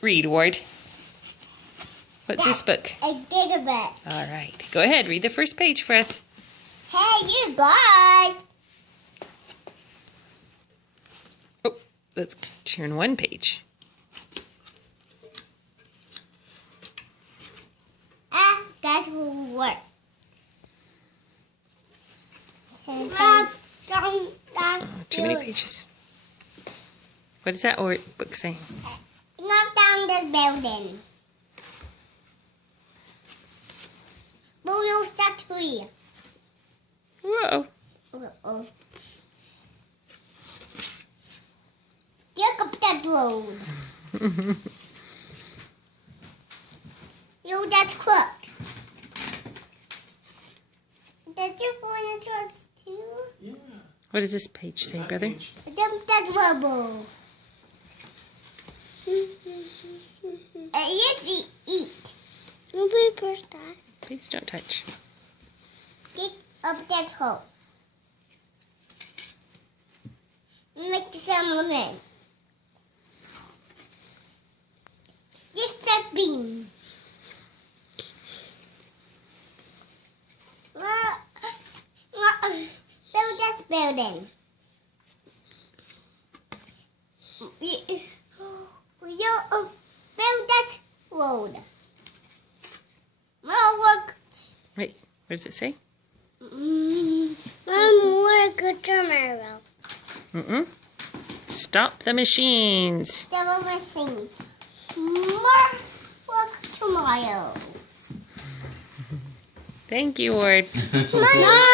Read, Ward. What's this book? A gigabit. All right. Go ahead. Read the first page for us. Hey, you guys. Oh, let's turn one page. That will work. Too many pages. What does that book say? Knock down the building. Build a tree. Whoa. Uh-oh. Get up that road. You that crook. Did you go in the church too? Yeah. What does this page say, brother? Dump that rubble. Yes, eat. No paper that. Please don't touch. Get up that hole. Make some lemon. Just that bean. Build that building. You build that road. More work. Wait, what does it say? More work tomorrow. Stop the machines. Double machine. More work tomorrow. Thank you, Ward. Mom,